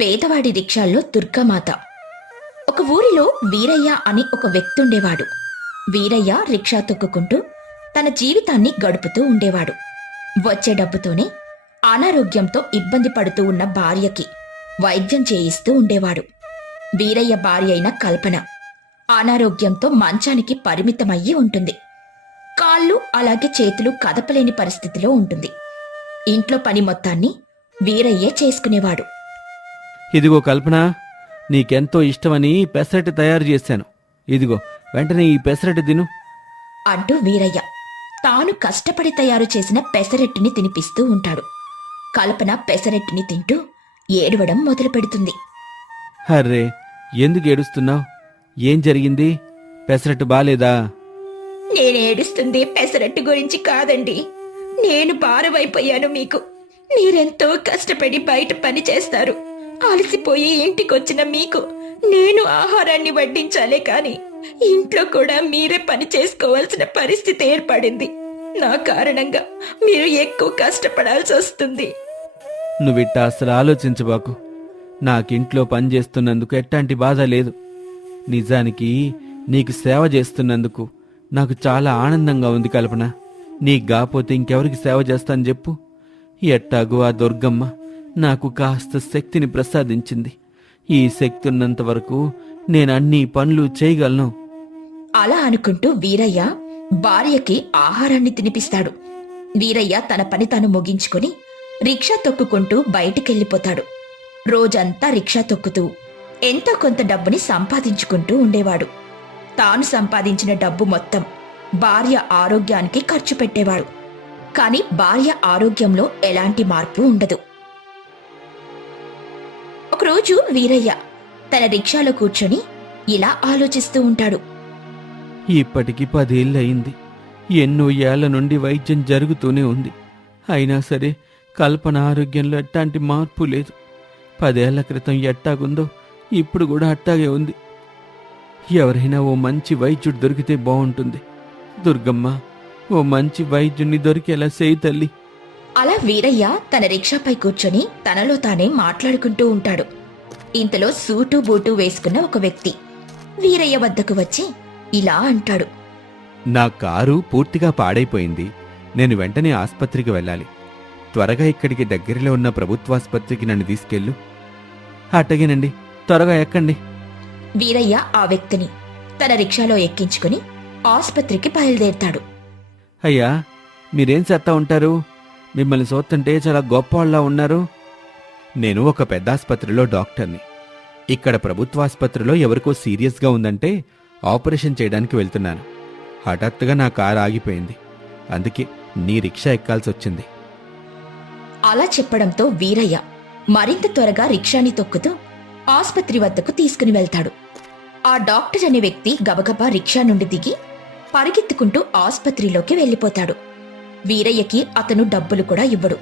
పేదవాడి రిక్షాల్లో దుర్గామాత. ఒక ఊరిలో వీరయ్య అని ఒక వ్యక్తి ఉండేవాడు వీరయ్య రిక్షా తొక్కుకుంటూ తన జీవితాన్ని గడుపుతూ ఉండేవాడు. వచ్చే డబ్బుతోనే అనారోగ్యంతో ఇబ్బంది పడుతూ ఉన్న భార్యకి వైద్యం చేయిస్తూ ఉండేవాడు. వీరయ్య భార్య అయిన కల్పన అనారోగ్యంతో మంచానికి పరిమితమయ్యి ఉంటుంది. కాళ్ళు అలాగే చేతులు కదపలేని పరిస్థితిలో ఉంటుంది. ఇంట్లో పని మొత్తాన్ని వీరయ్యే చేసుకునేవాడు. ఇదిగో కల్పన నీకెంతో ఇష్టమని పెసరట్టు తయారు చేశాను. ఇదిగో వెంటనే ఈ పెసరట్టు తిను. అంటూ వీరయ్య తాను కష్టపడి తయారు చేసిన పెసరెట్టుని తినిపిస్తూ ఉంటాడు. కల్పన పెసరెట్టుని తింటూ ఏడవడం మొదలు పెడుతుంది అర్రే ఎందుకు ఏడుస్తున్నావు? ఏం జరిగింది? పెసరట్టు బాలేదా? నేనేడుస్తుంది పెసరట్టు గురించి కాదండి. నేను భారమైపోయాను మీకు. మీరెంతో కష్టపడి బయట పని చేస్తారు. అలసిపోయి ఇంటికొచ్చిన మీకు. నేను ఆహారాన్ని వడ్డించాలే కాని ఇంట్లో కూడా మీరే పని చేసుకోవాల్సిన పరిస్థితి ఏర్పడింది. నా కారణంగా మీరు ఎక్కువ కష్టపడాల్సి వస్తుంది. నువ్విట్ట అసలు ఆలోచించబాకు నాకింట్లో పని చేస్తున్నందుకు ఎట్లాంటి బాధ లేదు. నిజానికి నీకు సేవ చేస్తున్నందుకు నాకు చాలా ఆనందంగా ఉంది కల్పన. నీకు కాకపోతే ఇంకెవరికి సేవ చేస్తాను చెప్పు. ఎట్టాగు ఆ దుర్గమ్మ? నాకు కాస్త శక్తిని ప్రసాదించింది. ఈ శక్తి ఉన్నంత వరకు నేను అన్ని పనులు చేయగలను. అలా అనుకుంటూ వీరయ్య భార్యకి ఆహారాన్ని తినిపిస్తాడు. వీరయ్య తన పని తాను ముగించుకొని రిక్షా తొక్కుకుంటూ బయటికెళ్ళిపోతాడు. రోజంతా రిక్షా తొక్కుతూ ఎంతో కొంత డబ్బుని సంపాదించుకుంటూ ఉండేవాడు. తాను సంపాదించిన డబ్బు మొత్తం భార్య ఆరోగ్యానికి ఖర్చు పెట్టేవాడు. కాని భార్య ఆరోగ్యంలో ఎలాంటి మార్పు ఉండదు. ఒకరోజు వీరయ్య తన రిక్షాలో కూర్చొని ఇలా ఆలోచిస్తూ ఉంటాడు. ఇప్పటికి పదేళ్ళయింది. ఎన్నో ఏళ్ళ నుండి వైద్యం జరుగుతూనే ఉంది. అయినా సరే కల్పన ఆరోగ్యంలో ఎట్టాంటి మార్పు లేదు. పదేళ్ళ క్రితం ఎట్టాగుందో ఇప్పుడు కూడా అట్టాగే ఉంది. ఎవరైనా ఓ మంచి వైద్యుడు దొరికితే బాగుంటుంది దుర్గమ్మ ఓ మంచి వైద్యుణ్ణి దొరికేలా చేయి తల్లి. అలా వీరయ్య తన రిక్షాపై కూర్చొని తనలో తానే మాట్లాడుకుంటూ ఉంటాడు. ఇంతలో సూటు బూటు వేసుకున్న ఒక వ్యక్తి వీరయ్య వద్దకు వచ్చి ఇలా అంటాడు. నా కారు పూర్తిగా పాడైపోయింది. నేను వెంటనే ఆస్పత్రికి వెళ్ళాలి. త్వరగా ఇక్కడికి దగ్గరలో ఉన్న ప్రభుత్వాసుపత్రికి నన్ను తీసుకెళ్ళు. అట్టగేనండి. త్వరగా ఎక్కండి. వీరయ్య ఆ వ్యక్తిని తన రిక్షాలో ఎక్కించుకుని ఆస్పత్రికి బయలుదేరతాడు. అయ్యా మీరేం చేస్తా ఉంటారు? మిమ్మల్ని చూస్తుంటే చాలా గొప్పవాళ్ళ ఉన్నారు. నేను ఒక పెద్ద ఆసుపత్రిలో డాక్టర్ని. ఇక్కడ ప్రభుత్వాసుపత్రిలో ఎవరికో సీరియస్గా ఉందంటే ఆపరేషన్ చేయడానికి వెళ్తున్నాను. హఠాత్తుగా నా కారు ఆగిపోయింది. అందుకే నీ రిక్షా ఎక్కాల్సి వచ్చింది. అలా చెప్పడంతో వీరయ్య మరింత త్వరగా రిక్షాని తొక్కుతూ ఆసుపత్రి వద్దకు తీసుకుని వెళ్తాడు. ఆ డాక్టర్ అనే వ్యక్తి గబగబా రిక్షా నుండి దిగి పరిగెత్తుకుంటూ ఆసుపత్రిలోకి వెళ్ళిపోతాడు. వీరయ్యకి అతను డబ్బులు కూడా ఇవ్వడు.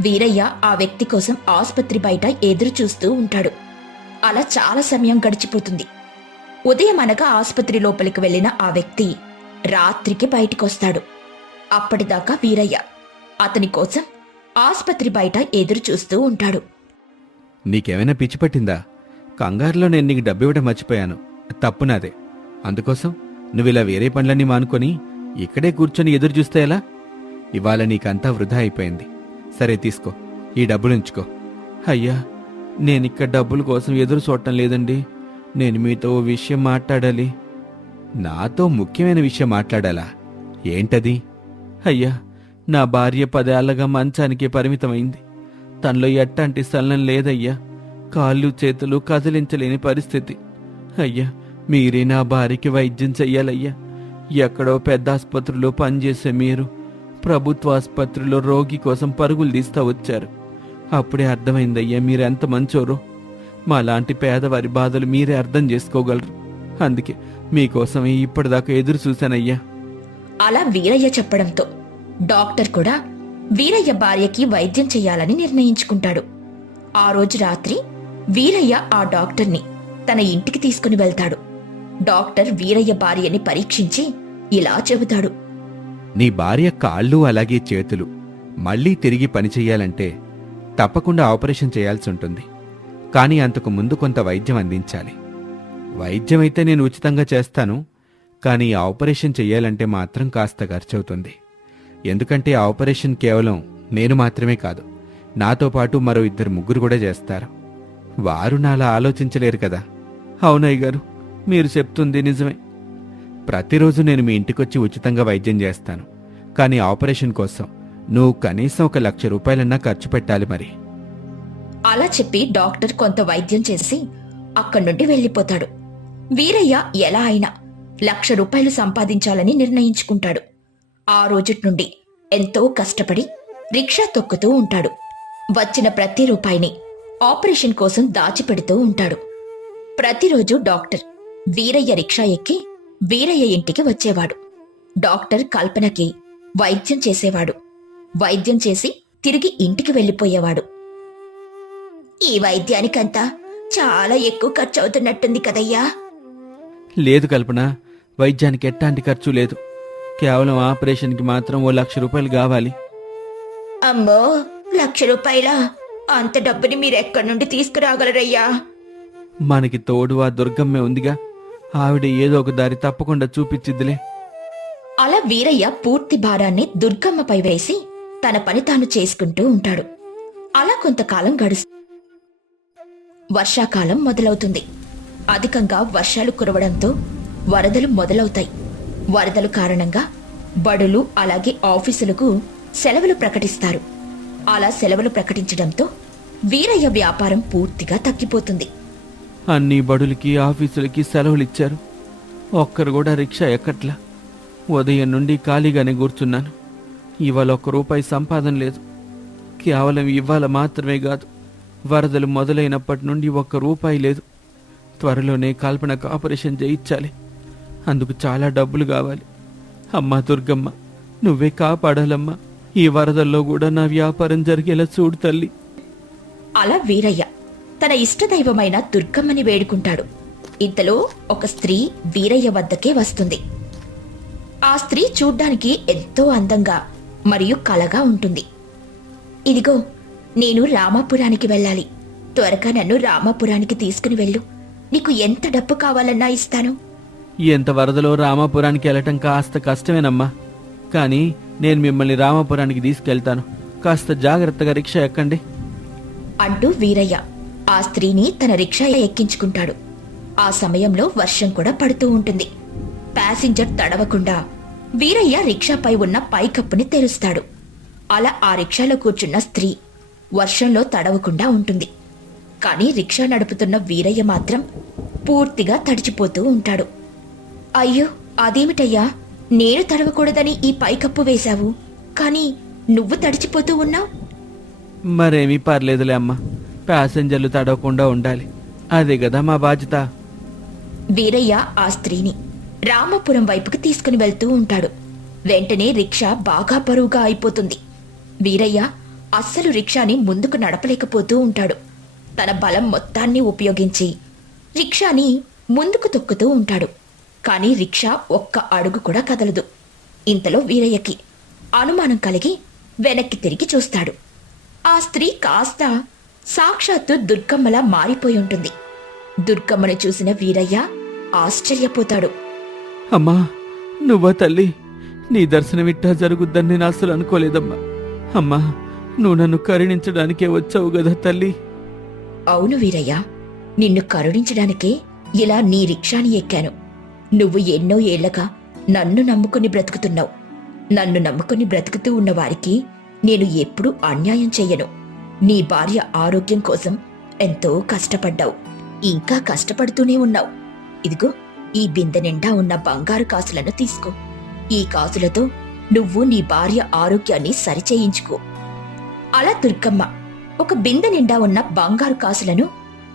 వీరయ్య ఆ వ్యక్తి కోసం ఆసుపత్రి బయట ఎదురు చూస్తూ ఉంటాడు. అలా చాలా సమయం గడిచిపోతుంది. ఉదయం అనగా ఆసుపత్రి లోపలికి వెళ్ళిన ఆ వ్యక్తి రాత్రికి బయటికొస్తాడు. అప్పటిదాకా వీరయ్య అతని కోసం ఆసుపత్రి బయట ఎదురు చూస్తూ ఉంటాడు. నీకేమైనా పిచ్చి పట్టిందా? కంగారులో నేను నీకు డబ్బు ఇవ్వడం మర్చిపోయాను. తప్పు నాదే. అందుకోసం నువ్వు ఇలా వేరే పనులన్నీ మానుకొని ఇక్కడే కూర్చొని ఎదురు చూస్తే ఎలా? ఇవాళ నీకంతా వృధా అయిపోయింది. సరే తీసుకో ఈ డబ్బులు ఉంచుకో. అయ్యా ఇక్కడ డబ్బుల కోసం ఎదురు చూడటం లేదండి. నేను మీతో ఓ విషయం మాట్లాడాలి. నాతో ముఖ్యమైన విషయం మాట్లాడాలా? ఏంటది? అయ్యా నా భార్య పదేళ్ళగా మంచానికి పరిమితమైంది. తనలో ఎట్టాంటి సలనం లేదయ్యా. కాళ్ళు చేతులు కదిలించలేని పరిస్థితి. అయ్యా మీరే నా భార్యకి వైద్యం చెయ్యాలయ్యా. ఎక్కడో పెద్ద ఆసుపత్రిలో పనిచేసే మీరు. ప్రభుత్వ ఆసుపత్రిలో రోగి కోసం పరుగులు తీస్తా వచ్చారు. అప్పుడే అర్థమైందయ్యా మీరెంత మంచోరో. మాలాంటి పేదవారి బాధలు మీరే అర్థం చేసుకోగలరు. అందుకే మీకోసమే ఇప్పటిదాకా ఎదురు చూశానయ్యా. అలా వీరయ్య చెప్పడంతో డాక్టర్ కూడా వీరయ్య భార్యకి వైద్యం చేయాలని నిర్ణయించుకుంటాడు. ఆ రోజు రాత్రి వీరయ్య ఆ డాక్టర్ని తన ఇంటికి తీసుకుని వెళ్తాడు. డాక్టర్ వీరయ్య భార్యని పరీక్షించి ఇలా చెబుతాడు. నీ భార్య కాళ్ళు అలాగే చేతులు మళ్ళీ తిరిగి పనిచేయాలంటే తప్పకుండా ఆపరేషన్ చేయాల్సి ఉంటుంది. కానీ అంతకు ముందు కొంత వైద్యం అందించాలి. వైద్యం అయితే నేను ఉచితంగా చేస్తాను కానీ ఆపరేషన్ చెయ్యాలంటే మాత్రం కాస్త ఖర్చవుతుంది. ఎందుకంటే ఆపరేషన్ కేవలం నేను మాత్రమే కాదు నాతో పాటు మరో ఇద్దరు ముగ్గురు కూడా చేస్తారు. వారు నాలా ఆలోచించలేరు కదా. అవునయ్య గారు మీరు చెప్తుంది నిజమే. ప్రతిరోజు నేను మీ ఇంటికొచ్చి ఉచితంగా వైద్యం చేస్తాను. కానీ ఆపరేషన్ కోసం నువ్వు కనీసం ఒక లక్ష రూపాయలన్నా ఖర్చు పెట్టాలి మరి. అలా చెప్పి డాక్టర్ కొంత వైద్యం చేసి అక్కడి నుండి వెళ్ళిపోతాడు. వీరయ్య ఎలా అయినా లక్ష రూపాయలు సంపాదించాలని నిర్ణయించుకుంటాడు. ఆ రోజుటి నుండి ఎంతో కష్టపడి రిక్షా తొక్కుతూ ఉంటాడు. వచ్చిన ప్రతి రూపాయిని ఆపరేషన్ కోసం దాచిపెడుతూ ఉంటాడు. ప్రతిరోజు డాక్టర్ వీరయ్య రిక్షా ఎక్కి వీరయ్య ఇంటికి వచ్చేవాడు. డాక్టర్ కల్పనకి వైద్యం చేసేవాడు. వైద్యం చేసి తిరిగి ఇంటికి వెళ్ళిపోయేవాడు. ఈ వైద్యానికంతా చాలా ఎక్కువ ఖర్చు అవుతున్నట్టుంది కదయ్యా. లేదు కల్పన వైద్యానికి ఎట్టాంటి ఖర్చు లేదు. కేవలం ఆపరేషన్కి మాత్రం ఓ లక్ష రూపాయలు కావాలి. అమ్మో లక్ష రూపాయల? అంత డబ్బుని మీరెక్కడి నుండి తీసుకురాగలరయ్యా? మనకి తోడు ఆ దుర్గమ్మే ఉందిగా. ఆవిడ ఏదో ఒక దారి తప్పకుండా చూపించిద్దిలే. అలా వీరయ్య పూర్తి భారాన్ని దుర్గమ్మపై వేసి తన పని తాను చేసుకుంటూ ఉంటాడు. అలా కొంతకాలం గడుస్తు వర్షాకాలం మొదలవుతుంది. అధికంగా వర్షాలు కురవడంతో వరదలు మొదలవుతాయి. వరదలు కారణంగా బడులు అలాగే ఆఫీసులకు సెలవులు ప్రకటిస్తారు. అలా సెలవులు ప్రకటించడంతో వీరయ్య వ్యాపారం పూర్తిగా తగ్గిపోతుంది. అన్ని బడులకి ఆఫీసులకి సెలవులు ఇచ్చారు ఒక్కరు కూడా రిక్షా ఎక్కట్లా. ఉదయం నుండి ఖాళీగానే కూర్చున్నాను. ఇవాళ ఒక్క రూపాయి సంపాదన లేదు. కేవలం ఇవాళ మాత్రమే కాదు వరదలు మొదలైనప్పటి నుండి ఒక్క రూపాయి లేదు. త్వరలోనే కాల్పనకు ఆపరేషన్ చేయించాలి. అందుకు చాలా డబ్బులు కావాలి. అమ్మా దుర్గమ్మ నువ్వే కాపాడాలమ్మా. ఈ వరదల్లో కూడా నా వ్యాపారం జరిగేలా చూడు తల్లి. అలా వీరయ్య తన ఇష్టదైవమైన దుర్గమ్మని వేడుకుంటాడు. ఇంతలో ఒక స్త్రీ వీరయ్య వద్దకే వస్తుంది. ఆ స్త్రీ చూడ్డానికి ఎంతో అందంగా మరియు కలగా ఉంటుంది. ఇదిగో నేను రామాపురానికి వెళ్ళాలి. త్వరగా నన్ను రామాపురానికి తీసుకుని వెళ్ళు. నీకు ఎంత డబ్బు కావాలన్నా ఇస్తాను. ఎంత వరదలో రామాపురానికి వెళ్ళటం కాస్త కష్టమేనమ్మా. కానీ నేను మిమ్మల్ని రామాపురానికి తీసుకెళ్తాను. కాస్త జాగ్రత్తగా రిక్షా ఎక్కండి. అంటూ వీరయ్య ఆ స్త్రీని తన రిక్షా ఎక్కించుకుంటాడు. ఆ సమయంలో వర్షం కూడా పడుతూ ఉంటుంది. ప్యాసింజర్ తడవకుండా వీరయ్య రిక్షాపై ఉన్న పైకప్పుని తెరుస్తాడు. అలా ఆ రిక్షాలో కూర్చున్న స్త్రీ వర్షంలో తడవకుండా ఉంటుంది. కానీ రిక్షా నడుపుతున్న వీరయ్య మాత్రం పూర్తిగా తడిచిపోతూ ఉంటాడు. అయ్యో అదేమిటయ్యా? నేను తడవకూడదని ఈ పైకప్పు వేశావు. కానీ నువ్వు తడిచిపోతూ ఉన్నావు. మరేమీ పర్లేదులే అమ్మా. ప్యాసింజర్లు తడవకుండా ఉండాలి. అదే కదా మా బాధ్యత. వీరయ్య ఆ స్త్రీని రామపురం వైపుకి తీసుకుని వెళ్తూ ఉంటాడు. వెంటనే రిక్షా బాగా బరువుగా అయిపోతుంది. వీరయ్య అస్సలు రిక్షాని ముందుకు నడపలేకపోతూ ఉంటాడు. తన బలం మొత్తాన్ని ఉపయోగించి రిక్షాని ముందుకు తొక్కుతూ ఉంటాడు. కానీ రిక్షా ఒక్క అడుగు కూడా కదలదు. ఇంతలో వీరయ్యకి అనుమానం కలిగి వెనక్కి తిరిగి చూస్తాడు. ఆ స్త్రీ కాస్త సాక్షాత్తు దుర్గమ్మలా మారిపోయి ఉంటుంది. దుర్గమ్మను చూసిన వీరయ్య ఆశ్చర్యపోతాడు. అమ్మా నువ్వా తల్లి? నీ దర్శనం ఇట్టా జరుగుద్దని నేను అసలు అనుకోలేదమ్మా. అమ్మా నువ్వు నన్ను కరుణించడానికే వచ్చావు కదా తల్లి? అవును వీరయ్య నిన్ను కరుణించడానికే ఇలా నీ రిక్షాని ఎక్కాను. నువ్వు ఎన్నో ఏళ్ళగా నన్ను నమ్ముకుని బ్రతుకుతున్నావు. నన్ను నమ్ముకుని బ్రతుకుతూ ఉన్న వారికి నేను ఎప్పుడూ అన్యాయం చెయ్యను. నీ భార్య ఆరోగ్యం కోసం ఎంతో కష్టపడ్డావు. ఇంకా కష్టపడుతూనే ఉన్నావు. ఇదిగో ఈ బిందె నిండా ఉన్న బంగారు కాసులను తీసుకో. ఈ కాసులతో నువ్వు నీ భార్య ఆరోగ్యాన్ని సరిచేయించుకో. అలా దుర్గమ్మ ఒక బిందె నిండా ఉన్న బంగారు కాసులను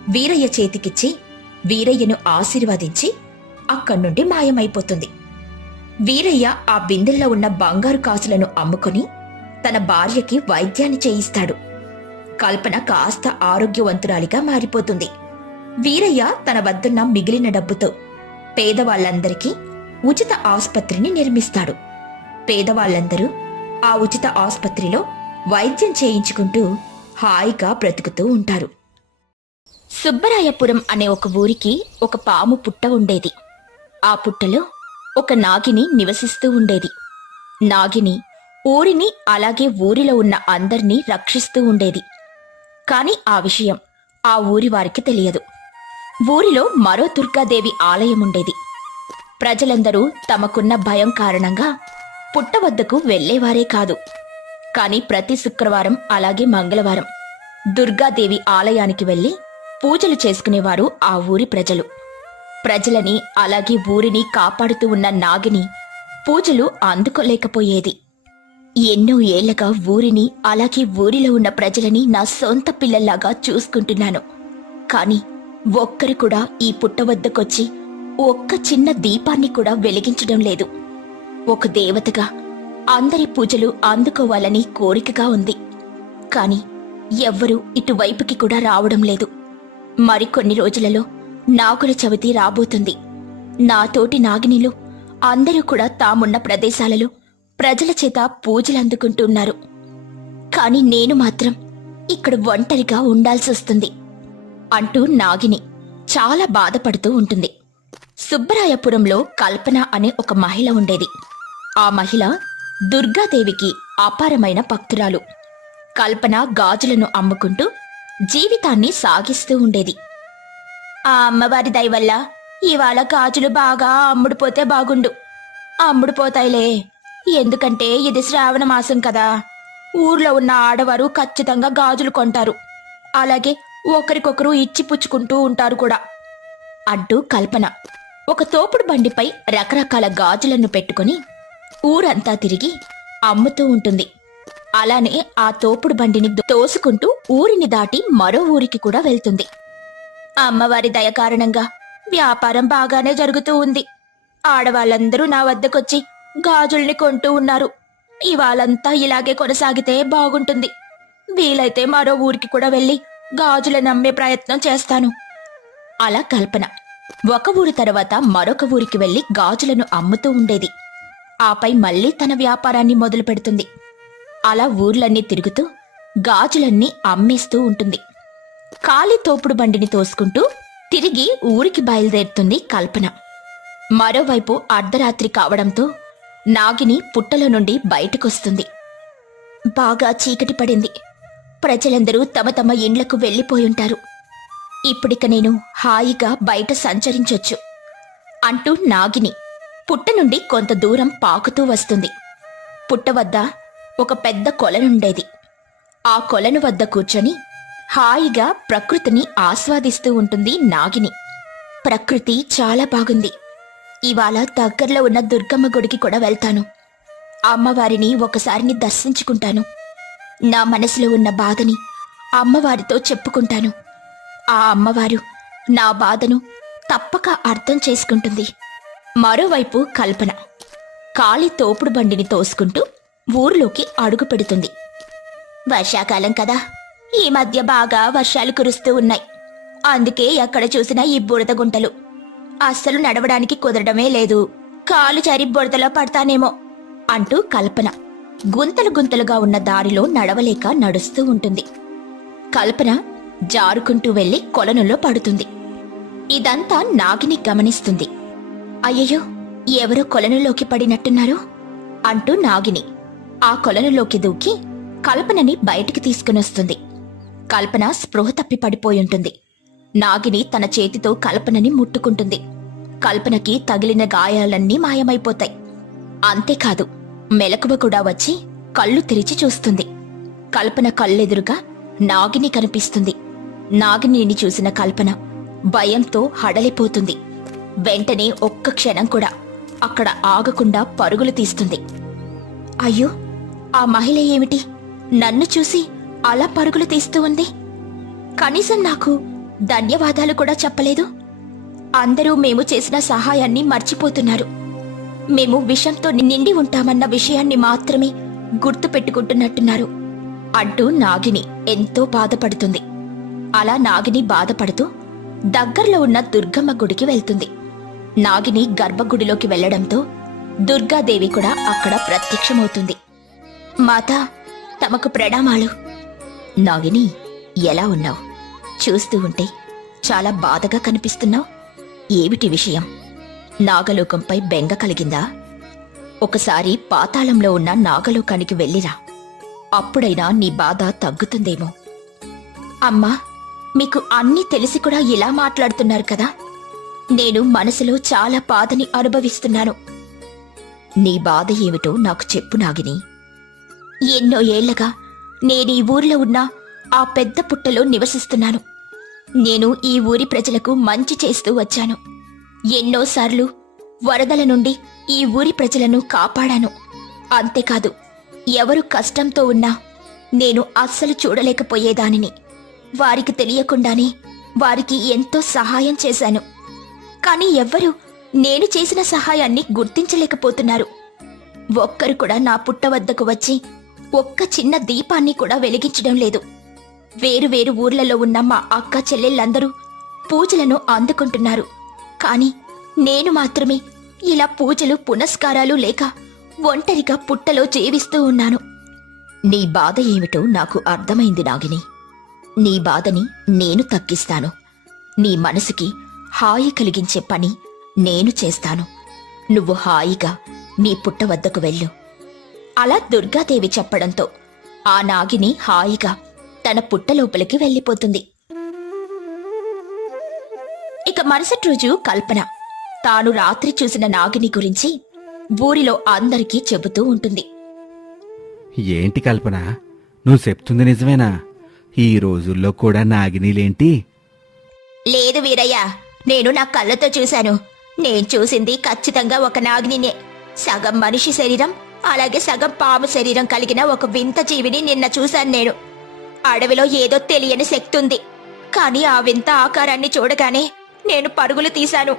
వీరయ్య చేతికిచ్చి వీరయ్యను ఆశీర్వదించి అక్కడి నుండి మాయమైపోతుంది. వీరయ్య ఆ బిందెల్లో ఉన్న బంగారు కాసులను అమ్ముకుని తన భార్యకి వైద్యాన్ని చేయిస్తాడు. కల్పన కాస్త ఆరోగ్యవంతురాలిగా మారిపోతుంది. వీరయ్య తన వద్దున్న మిగిలిన డబ్బుతో పేదవాళ్ళందరికీ ఉచిత ఆసుపత్రిని నిర్మిస్తాడు. పేదవాళ్ళందరూ ఆ ఉచిత ఆసుపత్రిలో వైద్యం చేయించుకుంటూ హాయిగా బ్రతుకుతూ ఉంటారు. సుబ్బరాయపురం అనే ఒక ఊరికి ఒక పాము పుట్ట ఉండేది. ఆ పుట్టలో ఒక నాగిని నివసిస్తూ ఉండేది. నాగిని ఊరిని అలాగే ఊరిలో ఉన్న అందర్నీ రక్షిస్తూ ఉండేది. కాని ఆ విషయం ఆ ఊరి వారికి తెలియదు. ఊరిలో మరో దుర్గాదేవి ఆలయం ఉండేది ప్రజలందరూ తమకున్న భయం కారణంగా పుట్ట వద్దకు వెళ్ళేవారే కాదు. కాని ప్రతి శుక్రవారం అలాగే మంగళవారం దుర్గాదేవి ఆలయానికి వెళ్ళి పూజలు చేసుకునేవారు ఆ ఊరి ప్రజలు. ప్రజలని అలాగే ఊరిని కాపాడుతూ ఉన్న నాగిని పూజలు అందుకోలేకపోయేది. ఎన్నో ఏళ్ళగా ఊరిని అలాగే ఊరిలో ఉన్న ప్రజలని నా సొంత పిల్లల్లాగా చూసుకుంటున్నాను. కాని ఒక్కరు కూడా ఈ పుట్ట వద్దకొచ్చి ఒక్క చిన్న దీపాన్ని కూడా వెలిగించడం లేదు. ఒక దేవతగా అందరి పూజలు అందుకోవాలని కోరికగా ఉంది. కాని ఎవ్వరూ ఇటువైపుకి కూడా రావడం లేదు. మరికొన్ని రోజులలో నాగుల చవితి రాబోతుంది. నాతోటి నాగినిలు అందరూ కూడా తామున్న ప్రదేశాలలో ప్రజల చేత పూజలు అందుకుంటున్నారు. కాని నేను మాత్రం ఇక్కడ ఒంటరిగా ఉండాల్సొస్తుంది అంటూ నాగిని చాలా బాధపడుతూ ఉంటుంది. సుబ్బరాయపురంలో కల్పన అనే ఒక మహిళ ఉండేది. ఆ మహిళ దుర్గాదేవికి అపారమైన భక్తురాలు. కల్పన గాజులను అమ్ముకుంటూ జీవితాన్ని సాగిస్తూ ఉండేది. ఆ అమ్మవారి దయవల్ల ఇవాళ గాజులు బాగా అమ్ముడుపోతే బాగుండు. అమ్ముడుపోతాయిలే. ఎందుకంటే ఇది శ్రావణ మాసం కదా. ఊర్లో ఉన్న ఆడవారు ఖచ్చితంగా గాజులు కొంటారు. అలాగే ఒకరికొకరు ఇచ్చి పుచ్చుకుంటూ ఉంటారు కూడా. అంటూ కల్పన. ఒక తోపుడు బండిపై రకరకాల గాజులను పెట్టుకుని ఊరంతా తిరిగి అమ్ముతూ ఉంటుంది. అలానే ఆ తోపుడు బండిని తోసుకుంటూ ఊరిని దాటి మరో ఊరికి కూడా వెళ్తుంది. అమ్మవారి దయ కారణంగా వ్యాపారం బాగానే జరుగుతూ ఉంది. ఆడవాళ్ళందరూ నా వద్దకొచ్చి గాజుల్ని కొంటూ ఉన్నారు. ఇవాళంతా ఇలాగే కొనసాగితే బాగుంటుంది. వీలైతే మరో ఊరికి కూడా వెళ్ళి గాజులను అమ్మే ప్రయత్నం చేస్తాను. అలా కల్పన. ఒక ఊరి తర్వాత మరొక ఊరికి వెళ్ళి గాజులను అమ్ముతూ ఉండేది. ఆపై మళ్ళీ తన వ్యాపారాన్ని మొదలు పెడుతుంది. అలా ఊర్లన్నీ తిరుగుతూ గాజులన్నీ అమ్మేస్తూ ఉంటుంది. ఖాళీ తోపుడు బండిని తోసుకుంటూ తిరిగి ఊరికి బయలుదేరుతుంది కల్పన. మరోవైపు అర్ధరాత్రి కావడంతో నాగిని పుట్టలో నుండి బయటకొస్తుంది. బాగా చీకటి పడింది. ప్రజలందరూ తమ తమ ఇండ్లకు వెళ్ళిపోయుంటారు. ఇప్పుడిక నేను హాయిగా బయట సంచరించొచ్చు అంటూ నాగిని పుట్ట నుండి కొంత దూరం పాకుతూ వస్తుంది. పుట్ట వద్ద ఒక పెద్ద కొలనుండేది ఆ కొలను వద్ద కూర్చొని హాయిగా ప్రకృతిని ఆస్వాదిస్తూ ఉంటుంది నాగిని. ప్రకృతి చాలా బాగుంది. ఇవాళ దగ్గరలో ఉన్న దుర్గమ్మ గుడికి కూడా వెళ్తాను. అమ్మవారిని ఒకసారిని దర్శించుకుంటాను. నా మనసులో ఉన్న బాధని అమ్మవారితో చెప్పుకుంటాను. ఆ అమ్మవారు నా బాధను తప్పక అర్థం చేసుకుంటుంది. మరోవైపు కల్పన. కాలి తోపుడు బండిని తోసుకుంటూ ఊరిలోకి అడుగు పెడుతుంది. వర్షాకాలం కదా. ఈ మధ్య బాగా వర్షాలు కురుస్తూ ఉన్నాయి. అందుకే ఎక్కడ చూసినా ఈ బురద గుంటలు. అస్సలు నడవడానికి కుదరడమే లేదు. కాలు చరి బొడతలో పడతానేమో అంటూ కల్పన. గుంతలు గుంతలుగా ఉన్న దారిలో నడవలేక నడుస్తూ ఉంటుంది. కల్పన జారుకుంటూ వెళ్ళి కొలనులో పడుతుంది. ఇదంతా నాగిని గమనిస్తుంది. అయ్యయ్యో ఎవరో కొలనులోకి పడినట్టున్నారు? అంటూ నాగిని ఆ కొలనులోకి దూకి కల్పనని బయటికి తీసుకునొస్తుంది. కల్పన స్పృహ తప్పి పడిపోయుంటుంది నాగిని తన చేతితో కల్పనని ముట్టుకుంటుంది. కల్పనకి తగిలిన గాయాలన్నీ మాయమైపోతాయి. అంతేకాదు మెలకువ కూడా వచ్చి కళ్ళు తెరిచి చూస్తుంది. కల్పన కళ్ళెదురుగా నాగిని కనిపిస్తుంది. నాగిని చూసిన కల్పన భయంతో హడలిపోతుంది. వెంటనే ఒక్క క్షణం కూడా అక్కడ ఆగకుండా పరుగులు తీస్తుంది. అయ్యో ఆ మహిళ ఏమిటి? నన్ను చూసి అలా పరుగులు తీస్తూ ఉంది? కనీసం నాకు ధన్యవాదాలు కూడా చెప్పలేదు. అందరూ మేము చేసిన సహాయాన్ని మర్చిపోతున్నారు. మేము విషంతో నిండి ఉంటామన్న విషయాన్ని మాత్రమే గుర్తు పెట్టుకుంటున్నట్టున్నారు అంటూ నాగిని ఎంతో బాధపడుతుంది. అలా నాగిని బాధపడుతూ దగ్గరలో ఉన్న దుర్గమ్మ గుడికి వెళ్తుంది. నాగిని గర్భగుడిలోకి వెళ్ళడంతో దుర్గాదేవి కూడా అక్కడ ప్రత్యక్షమవుతుంది. మాతా తమకు ప్రణామాలు. నాగిని ఎలా ఉన్నావు? చూస్తూ ఉంటే చాలా బాధగా కనిపిస్తున్నావు. ఏమిటి విషయం? నాగలోకంపై బెంగ కలిగిందా? ఒకసారి పాతాళంలో ఉన్న నాగలోకానికి వెళ్ళిరా. అప్పుడైనా నీ బాధ తగ్గుతుందేమో. అమ్మా మీకు అన్నీ తెలిసి కూడా ఇలా మాట్లాడుతున్నారు కదా? నేను మనసులో చాలా బాధని అనుభవిస్తున్నాను. నీ బాధ ఏమిటో నాకు చెప్పు నాగిని. ఎన్నో ఏళ్ళగా నేను ఈ ఊర్లో ఉన్న ఆ పెద్ద పుట్టలో నివసిస్తున్నాను. నేను ఈ ఊరి ప్రజలకు మంచి చేస్తూ వచ్చాను. ఎన్నోసార్లు వరదల నుండి ఈ ఊరి ప్రజలను కాపాడాను. అంతేకాదు ఎవరు కష్టంతో ఉన్నా నేను అస్సలు చూడలేకపోయేదానిని. వారికి తెలియకుండానే వారికి ఎంతో సహాయం చేశాను. కానీ ఎవ్వరూ నేను చేసిన సహాయాన్ని గుర్తించలేకపోతున్నారు. ఒక్కరు కూడా నా పుట్ట వద్దకు వచ్చి ఒక్క చిన్న దీపాన్ని కూడా వెలిగించడం లేదు. వేరు వేరు ఊర్లలో ఉన్న మా అక్క చెల్లెళ్ళందరూ పూజలను అందుకుంటున్నారు. కాని నేను మాత్రమే ఇలా పూజలు పునస్కారాలు లేక ఒంటరిగా పుట్టలో జీవిస్తూ ఉన్నాను. నీ బాధ ఏమిటో నాకు అర్థమైంది నాగిని. నీ బాధని నేను తగ్గిస్తాను. నీ మనసుకి హాయి కలిగించే పని నేను చేస్తాను. నువ్వు హాయిగా నీ పుట్ట వద్దకు వెళ్ళు. అలా దుర్గాదేవి చెప్పడంతో ఆ నాగిని హాయిగా తన పుట్ట లోపలికి వెళ్ళిపోతుంది. ఇక మరుసటి రోజు కల్పన. తాను రాత్రి చూసిన నాగిని గురించి ఊరిలో అందరికీ చెబుతూ ఉంటుంది. ఏంటి కల్పన? నువ్వు చెప్తుంది నిజమేనా? ఈ రోజుల్లో కూడా నాగినీలేంటి? లేదు వీరయ్య నేను నా కళ్ళతో చూశాను. నేను చూసింది ఖచ్చితంగా ఒక నాగినినే. సగం మనిషి శరీరం అలాగే సగం పాము శరీరం కలిగిన ఒక వింత జీవిని నిన్న చూశాను నేను. అడవిలో ఏదో తెలియని శక్తి ఉంది కానీ ఆ వింత ఆకారాన్ని చూడగానే నేను పరుగులు తీశాను.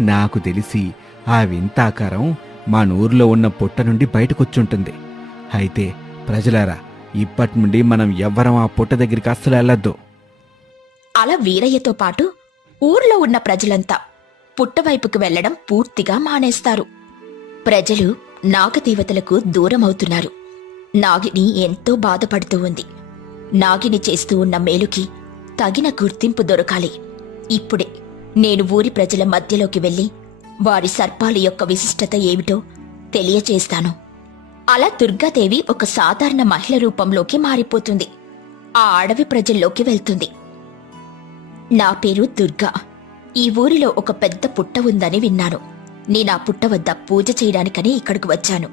నాకు తెలిసి ఆ వింత ఆకారం మా నూరులో ఉన్న పుట్ట నుండి బయటకొచ్చుంటుంది. అయితే ప్రజలారా ఇప్పటి నుండి మనం ఎవ్వరం ఆ పుట్ట దగ్గరికి అస్సలు వెళ్ళొద్దు. అలా వీరయ్యతో పాటు ఊర్లో ఉన్న ప్రజలంతా పుట్టవైపుకు వెళ్ళడం పూర్తిగా మానేస్తారు. ప్రజలు నాగదేవతలకు దూరమవుతున్నారు. నాగిని ఎంతో బాధపడుతూ ఉంది. నాగిని చేస్తూ ఉన్న మేలుకి తగిన గుర్తింపు దొరకాలి. ఇప్పుడే నేను ఊరి ప్రజల మధ్యలోకి వెళ్ళి వారి సర్పాల యొక్క విశిష్టత ఏమిటో తెలియచేస్తాను. అలా దుర్గాదేవి ఒక సాధారణ మహిళ రూపంలోకి మారిపోతుంది. ఆ అడవి ప్రజల్లోకి వెళ్తుంది. నా పేరు దుర్గా. ఈ ఊరిలో ఒక పెద్ద పుట్ట ఉందని విన్నాను. నేను ఆ పుట్ట వద్ద పూజ చేయడానికని ఇక్కడికి వచ్చాను.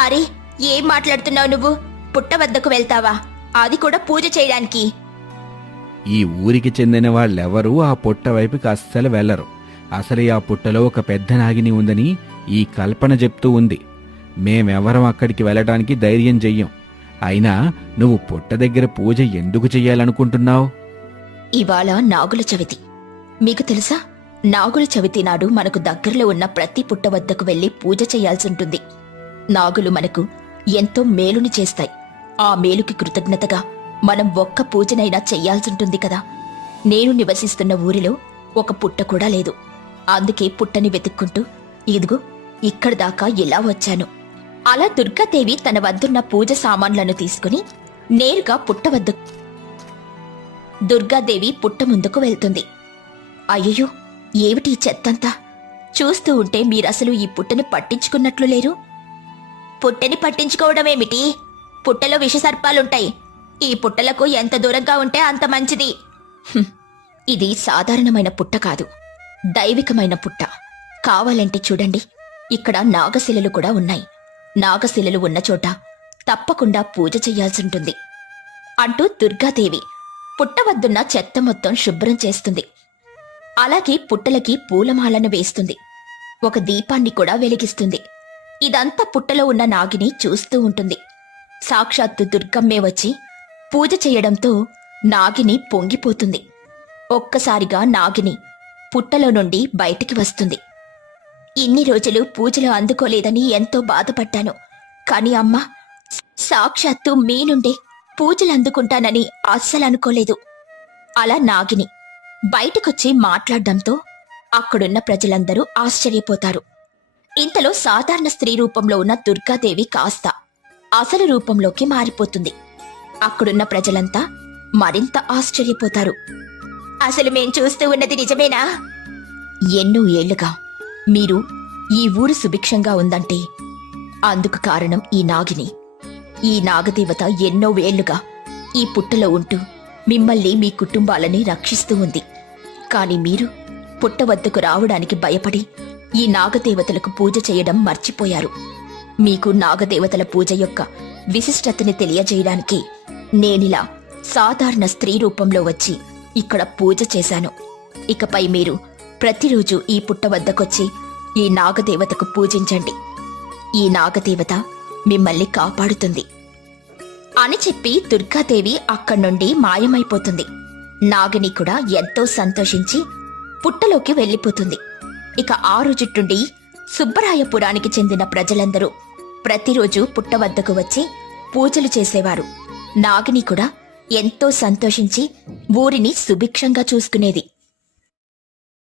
అరే ఏం మాట్లాడుతున్నావు నువ్వు? పుట్ట వద్దకు వెళ్తావా? అది కూడా పూజ చేయడానికి. ఈ ఊరికి చెందిన వాళ్ళెవరూ ఆ పుట్ట వైపుకి అస్సలు వెళ్ళరు అసలే ఆ పుట్టలో ఒక పెద్ద నాగిని ఉందని ఈ కల్పన చెప్తూ ఉంది. మేమెవరం అక్కడికి వెళ్ళడానికి ధైర్యం చెయ్యం. అయినా నువ్వు పుట్ట దగ్గర పూజ ఎందుకు చెయ్యాలనుకుంటున్నావు? ఇవాళ నాగుల చవితి. మీకు తెలుసా? నాగుల చవితి నాడు మనకు దగ్గరలో ఉన్న ప్రతి పుట్ట వద్దకు వెళ్ళి పూజ చేయాల్సి ఉంటుంది. నాగులు మనకు ఎంతో మేలుని చేస్తాయి. ఆ మేలుకి కృతజ్ఞతగా మనం ఒక్క పూజనైనా చెయ్యాల్సుంటుంది కదా. నేను నివసిస్తున్న ఊరిలో ఒక పుట్ట కూడా లేదు. అందుకే పుట్టని వెతుక్కుంటూ ఇదిగో ఇక్కడి దాకా ఇలా వచ్చాను. అలా దుర్గాదేవి తన వద్దున్న పూజ సామాన్లను తీసుకుని నేరుగా పుట్ట వద్ద దుర్గాదేవి పుట్ట ముందుకు వెళ్తుంది. అయ్యో ఏమిటి చెత్తంతా? చూస్తూ ఉంటే మీరసలు ఈ పుట్టని పట్టించుకున్నట్లు లేరు? పుట్టని పట్టించుకోవడమేమిటి? పుట్టలో విషసర్పాలుంటాయి. ఈ పుట్టలకు ఎంత దూరంగా ఉంటే అంత మంచిది. హ్మ్, ఇది సాధారణమైన పుట్ట కాదు. దైవికమైన పుట్ట. కావాలంటే చూడండి. ఇక్కడ నాగశిలలు కూడా ఉన్నాయి. నాగశిలలు ఉన్న చోట తప్పకుండా పూజ చెయ్యాల్సుంటుంది అంటూ దుర్గాదేవి పుట్ట వద్దున్న చెత్త మొత్తం శుభ్రం చేస్తుంది. అలాగే పుట్టలకి పూలమాలను వేస్తుంది. ఒక దీపాన్ని కూడా వెలిగిస్తుంది. ఇదంతా పుట్టలో ఉన్న నాగిని చూస్తూ ఉంటుంది. సాక్షాత్తు దుర్గమ్మే వచ్చి పూజ చేయడంతో నాగిని పొంగిపోతుంది. ఒక్కసారిగా నాగిని పుట్టలో నుండి బయటికి వస్తుంది. ఇన్ని రోజులు పూజలు అందుకోలేదని ఎంతో బాధపడ్డాను. కాని అమ్మ సాక్షాత్తు మీ నుండే పూజలు అందుకుంటానని అస్సలు అనుకోలేదు. అలా నాగిని బయటకొచ్చి మాట్లాడడంతో అక్కడున్న ప్రజలందరూ ఆశ్చర్యపోతారు. ఇంతలో సాధారణ స్త్రీ రూపంలో ఉన్న దుర్గాదేవి కాస్త అసలు రూపంలోకి మారిపోతుంది. అక్కడున్న ప్రజలంతా మరింత ఆశ్చర్యపోతారు. అసలు మేం చూస్తూ ఉన్నది నిజమేనా? ఎన్నో ఏళ్ళుగా మీరు ఈ ఊరు సుభిక్షంగా ఉందంటే అందుకు కారణం ఈ నాగిని. ఈ నాగదేవత ఎన్నో వేళ్ళుగా ఈ పుట్టలో ఉంటూ మిమ్మల్ని మీ కుటుంబాలని రక్షిస్తూ ఉంది. కాని మీరు పుట్ట వద్దకు రావడానికి భయపడి ఈ నాగదేవతలకు పూజ చేయడం మర్చిపోయారు. మీకు నాగదేవతల పూజ యొక్క విశిష్టతని తెలియజేయడానికి నేనిలా సాధారణ స్త్రీ రూపంలో వచ్చి ఇక్కడ పూజ చేశాను. ఇకపై మీరు ప్రతిరోజు ఈ పుట్ట వద్దకొచ్చి ఈ నాగదేవతకు పూజించండి. ఈ నాగదేవత మిమ్మల్ని కాపాడుతుంది. అని చెప్పి దుర్గాదేవి అక్కడి నుండి మాయమైపోతుంది. నాగిని కూడా ఎంతో సంతోషించి పుట్టలోకి వెళ్ళిపోతుంది. ఇక ఆ రోజు నుండి సుబ్బరాయపురానికి చెందిన ప్రజలందరూ ప్రతిరోజు పుట్ట వద్దకు వచ్చి పూజలు చేసేవారు. నాగిని కూడా ఎంతో సంతోషించి ఊరిని సుభిక్షంగా చూసుకునేది.